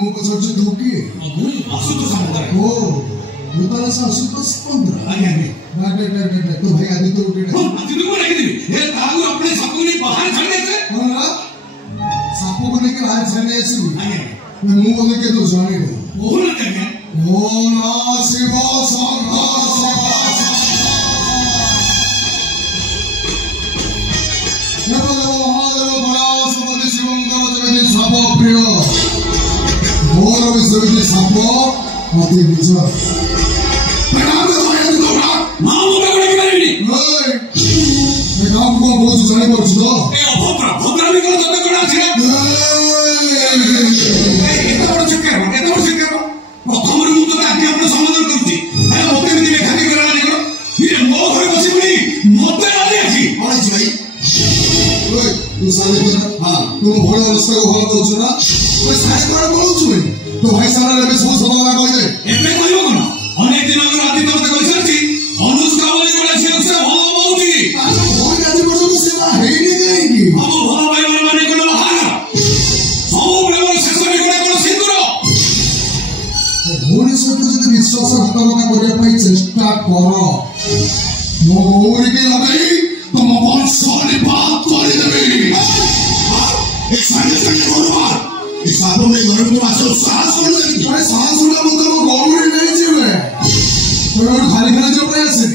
ମୁଁ ପଚାରୁଛି ତୁ କିଏ? ମୁଁ ଆଶୁତୋଷ ସାମନ୍ତରାୟ। ଓ ମୁଁ ତାହେଲେ ସେ ଆଶୁତୋଷ ସାମନ୍ତରାୟ। ଆଜ୍ଞା ଆଜ୍ଞା। तो भाई आदित्य उठे आदित्य को लेके ये ताऊ अपने सापू को बाहर छाड़ देते हां ना सापू को लेके बाहर छाड़ने ऐसे आगे मैं मुंह बोल के तो जाने दो वो ना क्या ओम नमः शिवाय शंकर नमो महादेव बरासपति शिवंकर जगति साप प्रिय मोर विश्वविद्यालय साप अति निज प्रणाम तो आया तो नाम में बड़े करेंगे मैं काम को बहुत जाने पर सुनो ए भोपरा भी करो तो करा छे ए बड़ चक्कर प्रथम रे मु तो आके अपन समाधान करती ए ओते भी खाली करा नहीं करो ये मो घर बसी पड़ी मते आ जाई और भाई ओए तू साले के हां तू भोला रास्ता को भला बोलछ ना ओए साले कोन बोलछ तो भाई सारा रे सब सदना कह दे एबे कहबो कोन अनेक दिन अगर आदि तो कहि सरछि अनुष्का वाली कोला से भला बहुची आज भोल आदि पर तो सेवा है नहीं देगी हम भला भाई माने कोन बाहर सब बेवर शेष में कोन सिंदूर भोले से तो जब विश्वास हतमता करिया पाई चेष्टा कर मो गौरी के लगाई तुम वंशाली बात कर देबे एक साले करवा इस सालों में घर में आसे साहस हो जाएगी भाई साहस होना मतलब गौरी नहीं जीवे कोई खाली खाली जो प्रयास है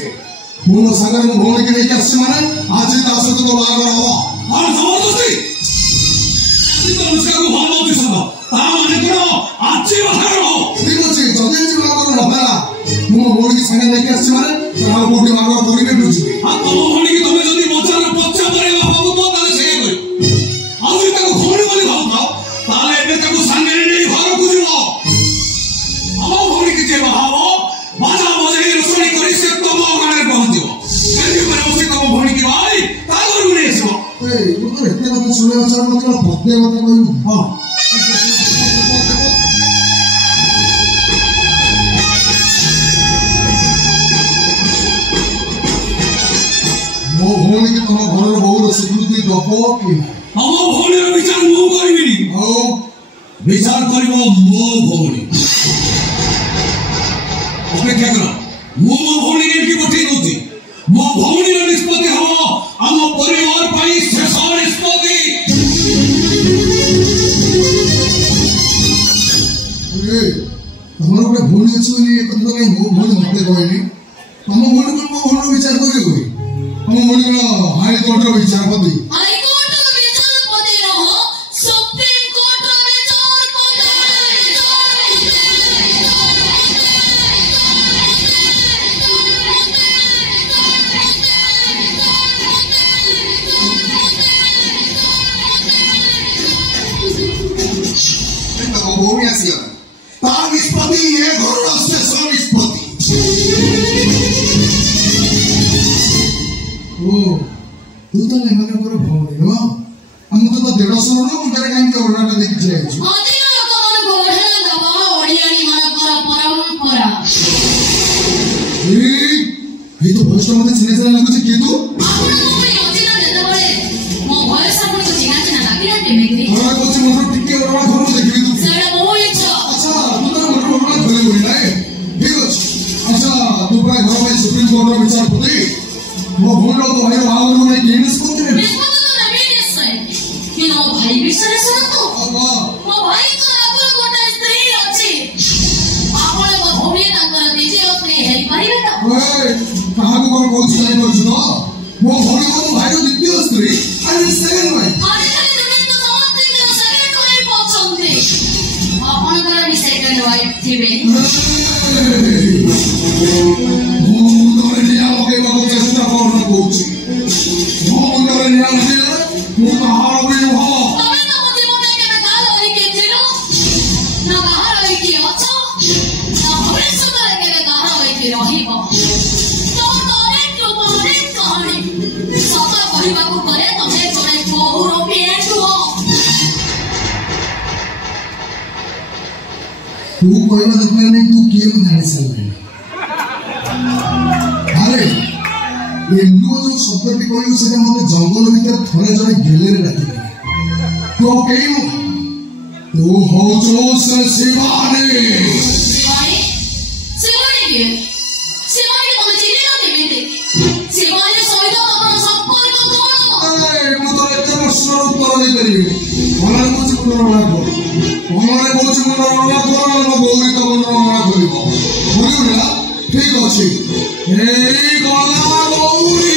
मो सागर मो भोले के नहीं कैसे माने आज ही दास तो बाहर हो और जबरदस्ती तो उसका को भाव होती सब ता माने कोन आज ही बाहर हो ठीक আছে যদি জি বাগর হবেলা মো ভোলে के संगे नहीं कैसे माने তার কোটি বাগর করি নে বুঝি आ तुम भोली की तुम्हें जदी बच्चा ने पच्चा परेगा बाबू को ताले से कोई आज ही तक भोली वाली भाव था ताले एबे तक संगे नहीं घर को जीवो हम भोली की जे भाव बाजा बजे रसोई करी से तुम गाने पहुंचो केली पर उसे तुम भोली की भाई तागर गुने छो ए वो तो एते बात सुने अच्छा मतलब पत्ते मत कोई हां मो भोले के तुम घर बहुर स्वीकृति दबो कि हम भोली रो विचार मो करिबिनी ओ विचार करिवो मो भोली अपेक्षा करो मो भोली के पठे दोती मो भोली रो निष्पत्ति हो हम परिवार पाई शेष निष्पत्ति ए तुम्हारा पे भोले छुनी एक तो नहीं मो भोले मते कहली तुम भोले को भोले विचार करियो कोई हम भोले को हाई कोर्ट रो विचार पति हाई कोर्ट रो विचार पति रहो सुप्रीम कोर्ट रो विचार पति तो भोले आसिया ता निष्पत्ति ये घर रास्ते सब निष्पत्ति ओ तू तो नहीं मने पर भोले नो हम तो 150 नो मुंडरे काई के ओरना देखि जाय छु अधिक लोक मन गोढा दबा ओडियानी मानकर परंपरा ये तो भोज मते चिने चिने लागु छी के तू आपण मोमे अजिना देता बळे मो भयस आपण को चिना चिना लागी ना केमेग्री हमरा को छी मोर टिके ओरना घर देखि तू सेडा मो इच्छा अच्छा तू तो मोर ओरना घरे बोली नाही ठीक अछि अच्छा तू भाई घर में सुप्रीम कोर्ट रो विचार पति मो भोलो तो भाई वाव में के निष्पत्ति रे निष्पत्ति तो नबी निश्चय कि नो भाई विषय सुनतो अबा मो भाई को आगुर गोटे स्त्री अछि आपण को भूमि तांकर निजे स्त्री हेई पाइबे तो ओए कहां को कोन बोल जाय पर सुनो मो भोलो को भाई रो द्वितीय स्त्री आई सेकंड भाई आरे खाली दुनिया तो समझते कि सेकंड वाइफ पछंदे आपण कर भी सेकंड वाइफ थिबे मुंडरे निया लगे बाबू चेष्टा करना कोची मुंडरे निया लगे मु कहार भी हो तमे तो मुझे मुझे के गाल होई के थिलो ना बाहर होई के अछो ना भविष्य में के गाल होई के रहिबो तो अनेक कहानी सत कहबा को करे तमे जने बहुरो पेट हो तू कोई ना देखले नहीं तू किए में जाने से अरे एंडो जो शब्द टी कोई से मते जंगल भीतर थोड़े जने गेले रे राखी तो केई तू हो जो से शिवानी शिवानी शिवानी किए शिवानी तुम चिन्ह ना केमिते शिवानी सहित तमर संपर्क कोन ମୁଁ ତ ଏତେ ପ୍ରଶ୍ନର ଉତ୍ତର ଦେଇପାରିବି ମନରେ କହୁଛି ମୁଣ୍ଡରମଣା କର ମନରେ କହୁଛି ମୁଣ୍ଡରମଣା କର ମୋ ଗୌରୀ ତ ମୁଣ୍ଡରମଣା କରିବ ବୁଝିଲୁ ନା ଠିକ ଅଛି ଏଇ ଗଲା Gauri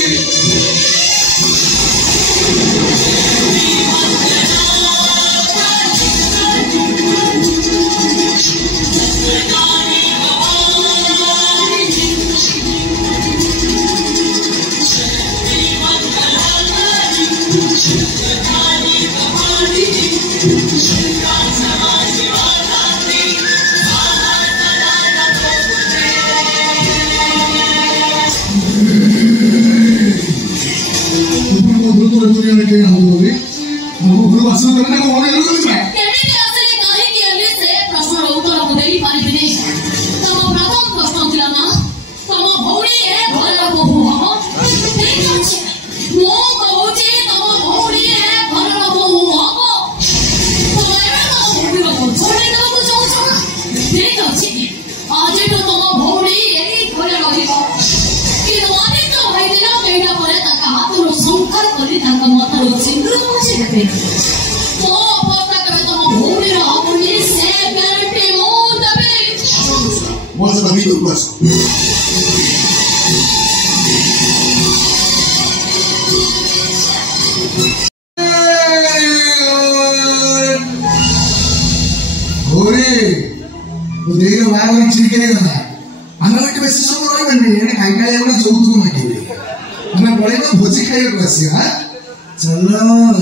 What's the middle question? Gori, udah wawan cilik aja kan? Anak itu masih sama orang mana? Ini kaya yang mana jauh tuh macam ni. Anak boleh kan bocil kaya masih, ha? Cala.